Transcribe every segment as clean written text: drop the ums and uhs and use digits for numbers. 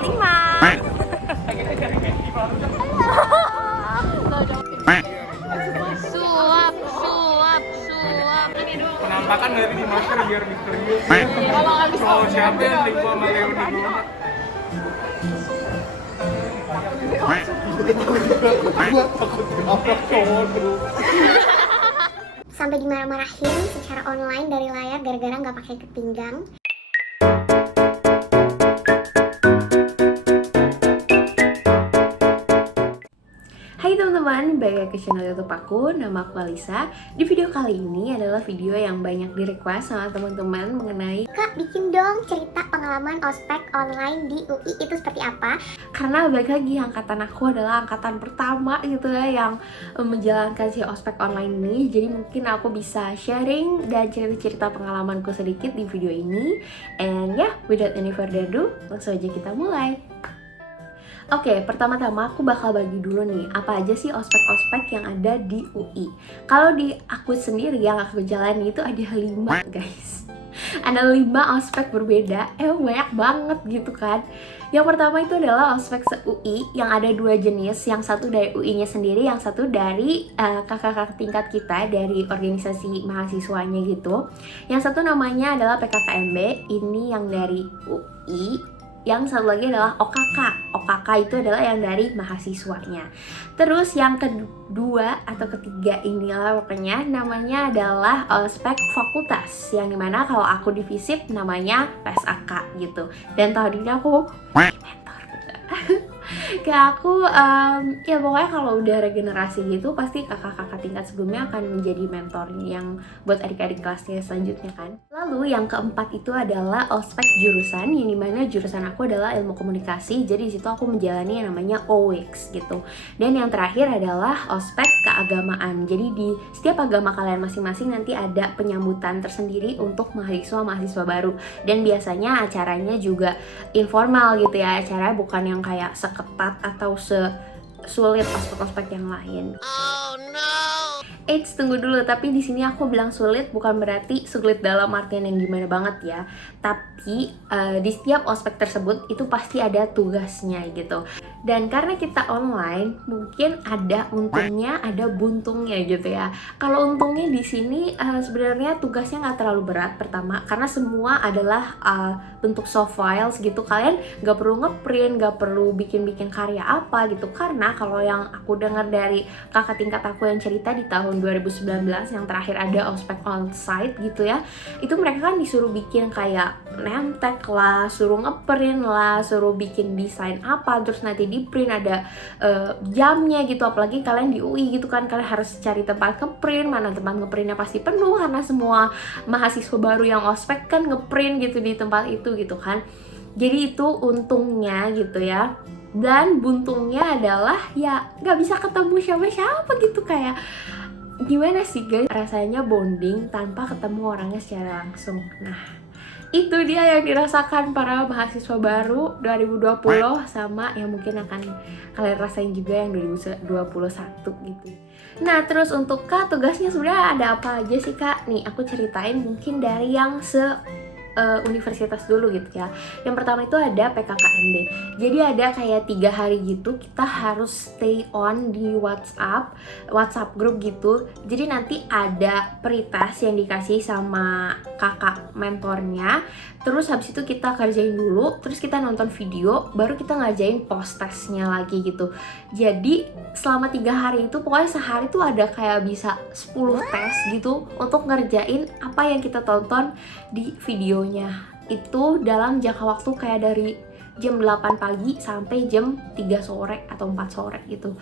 Lima. Suap, suap, suap. Penampakan dari di masker biar misterius. Kalau habis Kalau siapa yang tipu sama Leo di rumah? Gua takut ditabrak cowok dulu. Sampai dimarah-marahin secara online dari layar gara-gara nggak pakai ikat pinggang. Hai teman-teman, balik lagi ke channel YouTube aku, nama aku Alisa. Di video kali ini adalah video yang banyak di request sama teman-teman mengenai Kak, bikin dong cerita pengalaman ospek online di UI itu seperti apa? karena balik lagi angkatan aku adalah angkatan pertama gitu ya yang menjalankan si ospek online ini. Jadi mungkin aku bisa sharing dan cerita-cerita pengalamanku sedikit di video ini. And ya, without any further ado, langsung aja kita mulai. Oke, pertama-tama aku bakal bagi dulu nih, apa aja sih ospek-ospek yang ada di UI. Kalau di aku sendiri yang aku jalani itu ada 5 guys. Ada 5 ospek berbeda, banyak banget gitu kan. Yang pertama itu adalah ospek se-UI yang ada 2 jenis, yang satu dari UI-nya sendiri, yang satu dari kakak-kakak tingkat kita dari organisasi mahasiswanya gitu. Yang satu namanya adalah PKKMB, ini yang dari UI. Yang satu lagi adalah OKK. OKK itu adalah yang dari mahasiswanya. Terus yang kedua atau ketiga inilah pokoknya namanya adalah ospek fakultas, yang dimana kalau aku di FISIP namanya PSAK gitu. Dan tahun ini aku mentor. Kayak aku ya pokoknya kalau udah regenerasi gitu pasti kakak-kakak tingkat sebelumnya akan menjadi mentornya yang buat adik-adik kelasnya selanjutnya kan. Lalu yang keempat itu adalah ospek jurusan, yang dimana jurusan aku adalah ilmu komunikasi. Jadi di situ aku menjalani yang namanya OWIX gitu. Dan yang terakhir adalah ospek keagamaan. Jadi di setiap agama kalian masing-masing nanti ada penyambutan tersendiri untuk mahasiswa-mahasiswa baru. Dan biasanya acaranya juga informal gitu ya. Acaranya bukan yang kayak seketat atau sulit ospek-ospek yang lain. Oh no. Eits, tunggu dulu, tapi di sini aku bilang sulit bukan berarti sulit dalam artian yang gimana banget ya. Tapi di setiap ospek tersebut itu pasti ada tugasnya gitu. Dan karena kita online, mungkin ada untungnya, ada buntungnya gitu ya. Kalau untungnya di sini sebenarnya tugasnya nggak terlalu berat pertama, karena semua adalah bentuk soft files gitu. Kalian nggak perlu ngeprint, nggak perlu bikin-bikin karya apa gitu. Karena kalau yang aku dengar dari kakak tingkat aku yang cerita di tahun 2019 yang terakhir ada ospek onsite gitu ya, itu mereka kan disuruh bikin kayak nemtek lah, suruh ngeprint lah, suruh bikin desain apa, terus nanti di print ada jamnya gitu. Apalagi kalian di UI gitu kan, kalian harus cari tempat ngeprint, mana tempat ngeprintnya pasti penuh karena semua mahasiswa baru yang ospek kan ngeprint gitu di tempat itu gitu kan. Jadi itu untungnya gitu ya. Dan buntungnya adalah ya nggak bisa ketemu siapa-siapa gitu. Kayak gimana sih guys rasanya bonding tanpa ketemu orangnya secara langsung. Nah, itu dia yang dirasakan para mahasiswa baru 2020 sama yang mungkin akan kalian rasain juga yang 2021 gitu. Nah, terus untuk Kak, tugasnya sebenarnya ada apa aja sih Kak? Nih, aku ceritain mungkin dari yang universitas dulu gitu ya. Yang pertama itu ada PKKMB. Jadi ada kayak 3 hari gitu kita harus stay on di WhatsApp grup gitu. Jadi nanti ada peritas yang dikasih sama kakak mentornya. Terus habis itu kita kerjain dulu, terus kita nonton video, baru kita ngajain post testnya lagi gitu. Jadi selama 3 hari itu pokoknya sehari tuh ada kayak bisa 10 tes gitu untuk ngerjain apa yang kita tonton di videonya. Itu dalam jangka waktu kayak dari jam 8 pagi sampai jam 3 sore atau 4 sore gitu.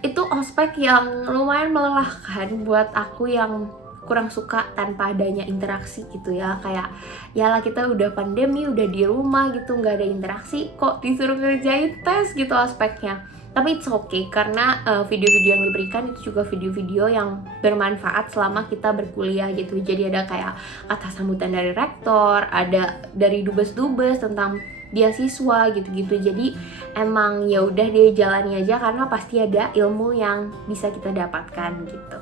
Itu ospek yang lumayan melelahkan buat aku yang kurang suka tanpa adanya interaksi gitu ya. Kayak yalah kita udah pandemi, udah di rumah gitu, nggak ada interaksi, kok disuruh ngerjain tes gitu ospeknya. Tapi it's okay karena video-video yang diberikan itu juga video-video yang bermanfaat selama kita berkuliah gitu. Jadi ada kayak kata sambutan dari rektor, ada dari dubes-dubes tentang beasiswa gitu-gitu. Jadi emang ya udah deh jalani aja karena pasti ada ilmu yang bisa kita dapatkan gitu.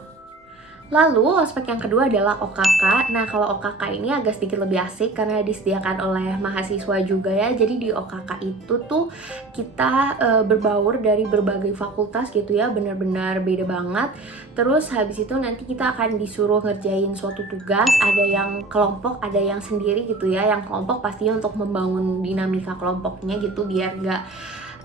Lalu ospek yang kedua adalah OKK. Nah kalau OKK ini agak sedikit lebih asik karena disediakan oleh mahasiswa juga ya. Jadi di OKK itu tuh kita berbaur dari berbagai fakultas gitu ya, benar-benar beda banget. Terus habis itu nanti kita akan disuruh ngerjain suatu tugas, ada yang kelompok, ada yang sendiri gitu ya. Yang kelompok pastinya untuk membangun dinamika kelompoknya gitu biar gak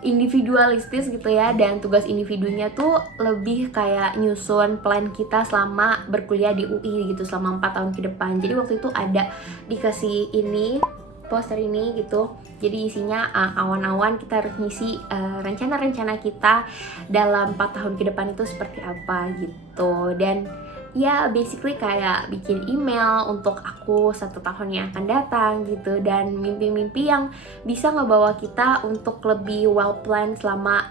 individualistis gitu ya, dan tugas individunya tuh lebih kayak nyusun plan kita selama berkuliah di UI gitu selama 4 tahun ke depan. Jadi waktu itu ada dikasih ini poster ini gitu, jadi isinya awan-awan, kita harus ngisi rencana-rencana kita dalam 4 tahun ke depan itu seperti apa gitu. Dan ya basically kayak bikin email untuk aku 1 tahun yang akan datang gitu, dan mimpi-mimpi yang bisa ngebawa kita untuk lebih well planned selama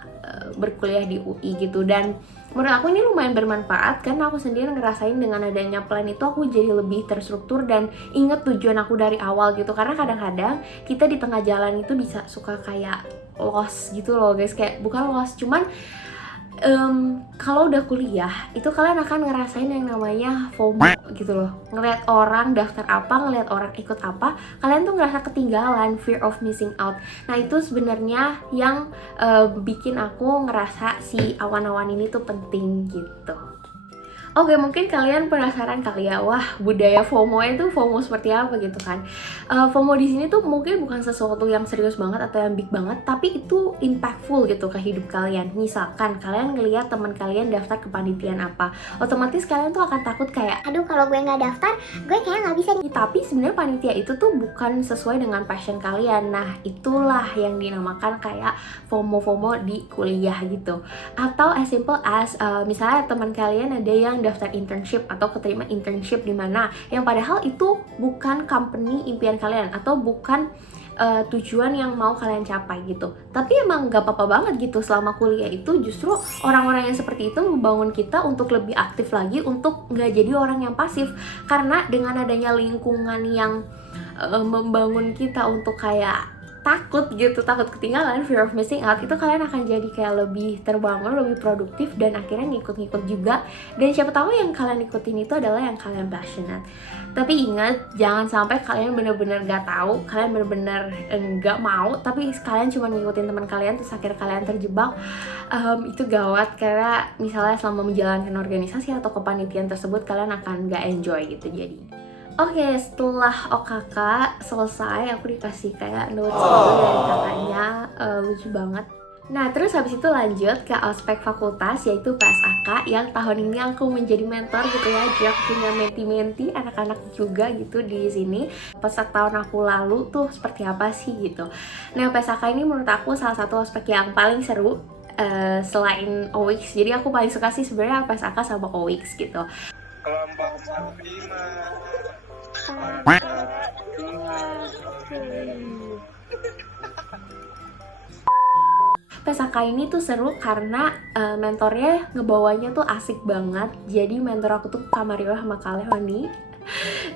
berkuliah di UI gitu. Dan menurut aku ini lumayan bermanfaat karena aku sendiri ngerasain dengan adanya plan itu aku jadi lebih terstruktur dan inget tujuan aku dari awal gitu. Karena kadang-kadang kita di tengah jalan itu bisa suka kayak lost gitu loh guys, kayak bukan lost, cuman kalau udah kuliah itu kalian akan ngerasain yang namanya FOMO gitu loh, ngelihat orang daftar apa, ngelihat orang ikut apa, kalian tuh ngerasa ketinggalan, fear of missing out. Nah itu sebenarnya yang bikin aku ngerasa si awan-awan ini tuh penting gitu. Oke, mungkin kalian penasaran kali ya, wah budaya FOMO itu FOMO seperti apa gitu kan. FOMO di sini tuh mungkin bukan sesuatu yang serius banget atau yang big banget, tapi itu impactful gitu ke hidup kalian. Misalkan kalian ngelihat teman kalian daftar ke panitian apa, otomatis kalian tuh akan takut kayak, Aduh, kalau gue nggak daftar, gue kayaknya nggak bisa nih. tapi sebenarnya panitia itu tuh bukan sesuai dengan passion kalian. Nah itulah yang dinamakan kayak FOMO di kuliah gitu. Atau as simple as misalnya teman kalian ada yang daftar internship atau keterima internship di mana yang padahal itu bukan company impian kalian atau bukan tujuan yang mau kalian capai gitu. Tapi emang gak apa-apa banget gitu, selama kuliah itu justru orang-orang yang seperti itu membangun kita untuk lebih aktif lagi, untuk gak jadi orang yang pasif. Karena dengan adanya lingkungan yang membangun kita untuk kayak takut gitu, takut ketinggalan, fear of missing out, itu kalian akan jadi kayak lebih terbangun, lebih produktif, dan akhirnya ngikut-ngikut juga. Dan siapa tahu yang kalian ikutin itu adalah yang kalian passionate. Tapi ingat, jangan sampai kalian bener-bener gak tahu, kalian bener-bener gak mau, tapi kalian cuma ngikutin teman kalian terus akhirnya kalian terjebak. Itu gawat, karena misalnya selama menjalankan organisasi atau kepanitiaan tersebut kalian akan gak enjoy gitu jadi. Oke, setelah OKK selesai, aku dikasih kayak notes gitu dari kakaknya, lucu banget. Nah, terus habis itu lanjut ke ospek fakultas, yaitu PSAK, yang tahun ini aku menjadi mentor gitu ya. Jadi aku punya menti-menti anak-anak juga gitu di sini. Pesak tahun aku lalu tuh seperti apa sih gitu. Nah, PSAK ini menurut aku salah satu ospek yang paling seru selain OWIX. Jadi aku paling suka sih sebenarnya PSAK sama OWIX gitu. Kelompok 5. PSAK ini tuh seru karena mentornya ngebawanya tuh asik banget. Jadi mentor aku tuh Kak Mario sama Kak Leoni.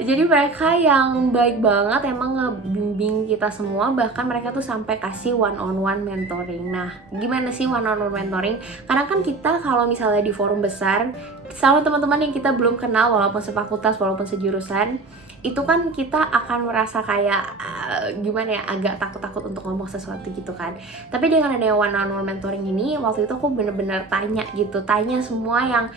Jadi mereka yang baik banget, emang ngebimbing kita semua. Bahkan mereka tuh sampai kasih one-on-one mentoring. Nah, gimana sih one-on-one mentoring? Karena kan kita kalau misalnya di forum besar sama teman-teman yang kita belum kenal, walaupun sefakultas, walaupun sejurusan, itu kan kita akan merasa kayak gimana ya, agak takut-takut untuk ngomong sesuatu gitu kan. Tapi dengan adanya one-on-one mentoring ini, waktu itu aku bener-bener tanya semua yang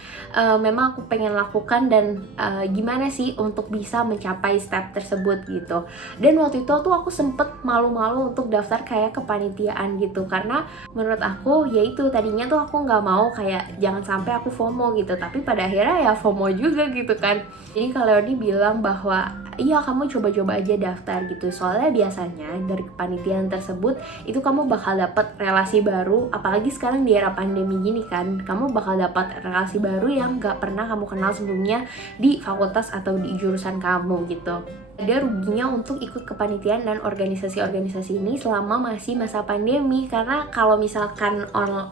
memang aku pengen lakukan, dan gimana sih untuk bisa mencapai step tersebut gitu. Dan waktu itu tuh aku sempet malu-malu untuk daftar kayak kepanitiaan gitu, karena menurut aku yaitu tadinya tuh aku nggak mau kayak jangan sampai aku FOMO gitu, tapi pada akhirnya ya FOMO juga gitu kan. Jadi kalau Leoni bilang bahwa iya, kamu coba-coba aja daftar gitu. Soalnya biasanya dari kepanitiaan tersebut itu kamu bakal dapat relasi baru. Apalagi sekarang di era pandemi gini kan, kamu bakal dapat relasi baru yang gak pernah kamu kenal sebelumnya di fakultas atau di jurusan kamu gitu. Ada ruginya untuk ikut kepanitiaan dan organisasi-organisasi ini selama masih masa pandemi. Karena kalau misalkan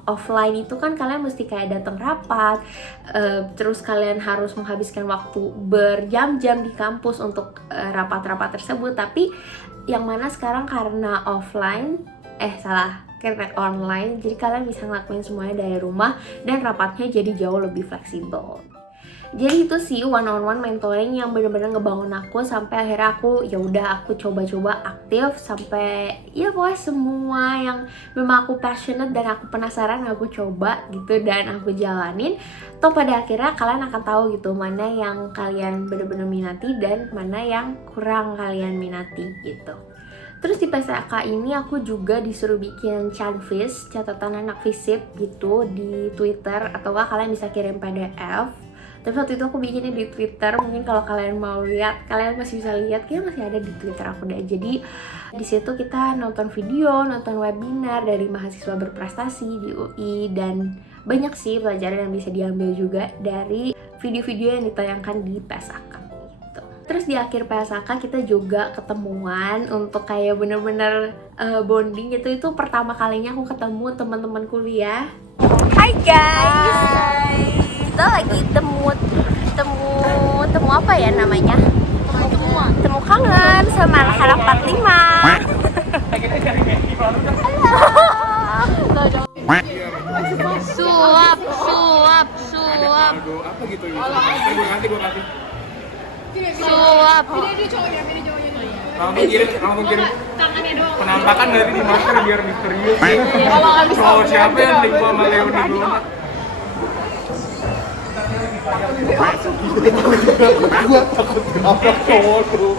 offline itu kan kalian mesti kayak datang rapat, terus kalian harus menghabiskan waktu berjam-jam di kampus untuk rapat-rapat tersebut. Tapi yang mana sekarang karena karena online, jadi kalian bisa ngelakuin semuanya dari rumah dan rapatnya jadi jauh lebih fleksibel. Jadi itu sih one on one mentoring yang bener-bener ngebangun aku sampai akhirnya aku coba-coba aktif sampai ya pokoknya semua yang memang aku passionate dan aku penasaran aku coba gitu dan aku jalanin. Toh pada akhirnya kalian akan tahu gitu mana yang kalian bener-bener minati dan mana yang kurang kalian minati gitu. Terus di PSAK ini aku juga disuruh bikin canvas, catatan anak FISIP gitu di Twitter, atau kalian bisa kirim PDF. Tapi waktu itu aku bikinnya di Twitter, mungkin kalau kalian mau lihat, kalian masih bisa lihat, kayaknya masih ada di Twitter aku deh. Jadi di situ kita nonton video, nonton webinar dari mahasiswa berprestasi di UI, dan banyak sih pelajaran yang bisa diambil juga dari video-video yang ditayangkan di PSAK. Terus di akhir PSAK kita juga ketemuan untuk kayak bener-bener bonding gitu. Itu pertama kalinya aku ketemu teman-teman kuliah. Hai guys. Kita lagi temu apa ya namanya? Temu kangen sama anak-anak 45. Suap. Apa gitu? Nanti gue kasih. Suap. Kamu kirim tangannya doang. Penampakan dari di masker biar misterius. Kalau siapa yang tipu sama Leoni dulu? Gua takut kenapa cowok tuh.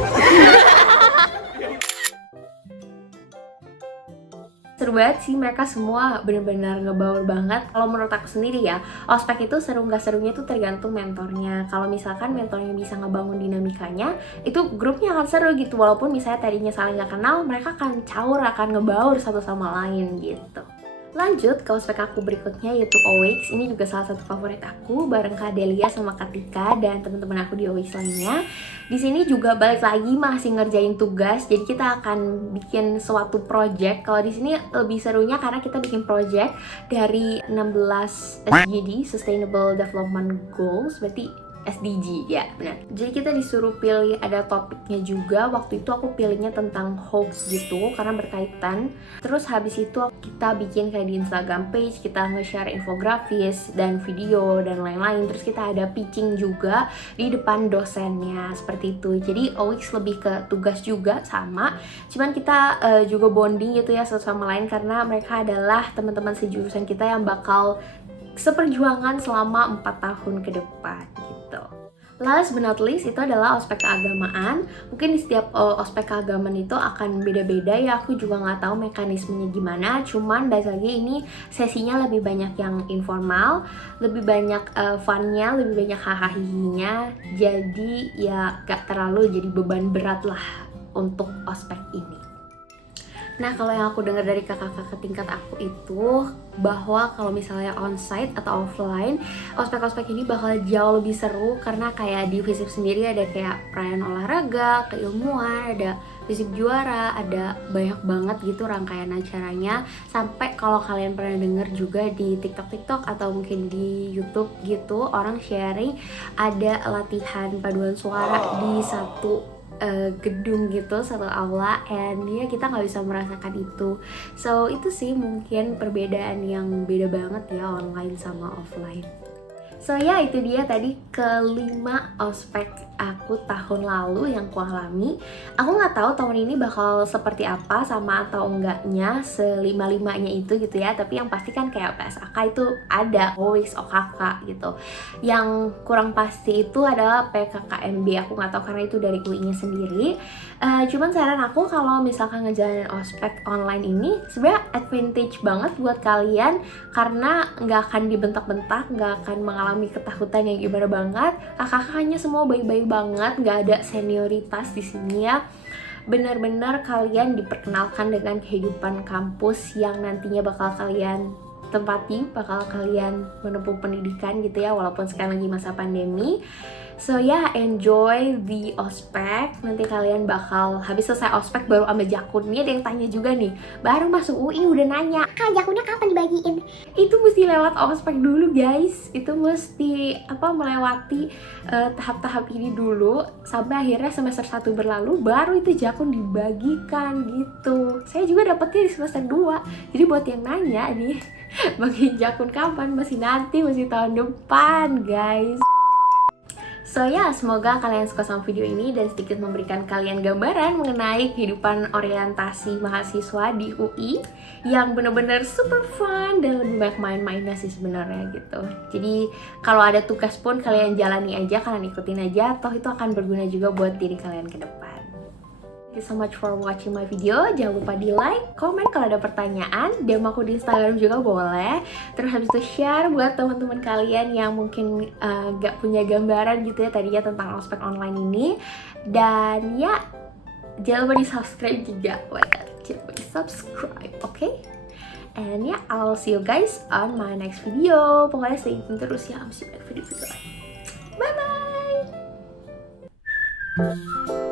Seru banget sih, mereka semua benar-benar ngebaur banget. Kalau menurut aku sendiri ya, ospek itu seru nggak serunya itu tergantung mentornya. Kalau misalkan mentornya bisa ngebangun dinamikanya, itu grupnya akan seru gitu. Walaupun misalnya tadinya saling nggak kenal, mereka akan caur, akan ngebaur satu sama lain gitu. Lanjut ke ospek aku berikutnya, yaitu OWIX. Ini juga salah satu favorit aku, bareng Kak Delia sama Kak Tika dan teman-teman aku di OWIX lainnya. Di sini juga balik lagi masih ngerjain tugas, jadi kita akan bikin suatu project. Kalau di sini lebih serunya karena kita bikin project dari 16 SDG, Sustainable Development Goals, berarti SDG ya, benar. Jadi kita disuruh pilih, ada topiknya juga. Waktu itu aku pilihnya tentang hoax gitu karena berkaitan. Terus habis itu kita bikin kayak di Instagram page, kita nge-share infografis dan video dan lain-lain. Terus kita ada pitching juga di depan dosennya seperti itu. Jadi OWIX lebih ke tugas juga sama. Cuman kita juga bonding gitu ya satu sama lain karena mereka adalah teman-teman sejurusan kita yang bakal seperjuangan selama 4 tahun ke depan gitu. Last but not least itu adalah ospek keagamaan. Mungkin di setiap ospek keagamaan itu akan beda-beda ya, aku juga nggak tahu mekanismenya gimana. Cuman balik lagi ini sesinya lebih banyak yang informal, lebih banyak funnya, lebih banyak hahaha. Jadi ya gak terlalu jadi beban berat lah untuk ospek ini. Nah, kalau yang aku dengar dari kakak-kakak tingkat aku itu bahwa kalau misalnya onsite atau offline, ospek-ospek ini bakal jauh lebih seru karena kayak di FISIP sendiri ada kayak perayaan olahraga, keilmuan, ada FISIP juara, ada banyak banget gitu rangkaian acaranya. Sampai kalau kalian pernah dengar juga di TikTok atau mungkin di YouTube gitu, orang sharing ada latihan paduan suara di satu gedung gitu, satu aula, and ya kita nggak bisa merasakan itu. So itu sih mungkin perbedaan yang beda banget ya online sama offline. So ya itu dia tadi kelima ospek aku tahun lalu yang aku alami. Aku nggak tahu tahun ini bakal seperti apa, sama atau enggaknya selima-limanya itu gitu ya. Tapi yang pasti kan kayak PSAK itu ada, OWIX, OKK gitu. Yang kurang pasti itu adalah PKKMB, aku nggak tahu karena itu dari UI-nya sendiri. Cuman saran aku kalau misalkan ngejalanin ospek online ini sebenarnya advantage banget buat kalian karena nggak akan dibentak-bentak, nggak akan mengalami ketakutan yang gimana banget. Kakak-kakaknya semua baik-baik banget, nggak ada senioritas di sini ya. Benar-benar kalian diperkenalkan dengan kehidupan kampus yang nantinya bakal kalian tempati, bakal kalian menempuh pendidikan gitu ya, walaupun sekarang lagi masa pandemi. So ya, enjoy the ospek. Nanti kalian bakal habis selesai ospek baru ambil jakun. Nih ada yang tanya juga nih, baru masuk UI udah nanya, Kak, jakunnya kapan dibagiin? itu mesti lewat ospek dulu guys. Itu mesti melewati tahap-tahap ini dulu sampai akhirnya semester 1 berlalu baru itu jakun dibagikan gitu. Saya juga dapetnya di semester 2. Jadi buat yang nanya nih bagiin jakun kapan, masih nanti, masih tahun depan guys. So ya, semoga kalian suka sama video ini dan sedikit memberikan kalian gambaran mengenai kehidupan orientasi mahasiswa di UI yang bener-bener super fun dan lebih banyak main-mainnya sih sebenarnya gitu. Jadi kalau ada tugas pun kalian jalani aja, kalian ikutin aja, toh itu akan berguna juga buat diri kalian ke depan. Thank you so much for watching my video. Jangan lupa di like, komen kalau ada pertanyaan, DM aku di Instagram juga boleh. Terus habis itu share buat teman-teman kalian yang mungkin gak punya gambaran gitu ya tadinya tentang ospek online ini. Dan ya, jangan lupa di subscribe juga. Jangan lupa di subscribe, oke? And ya, I'll see you guys on my next video. Pokoknya stay tune terus ya. See you next video. Bye bye.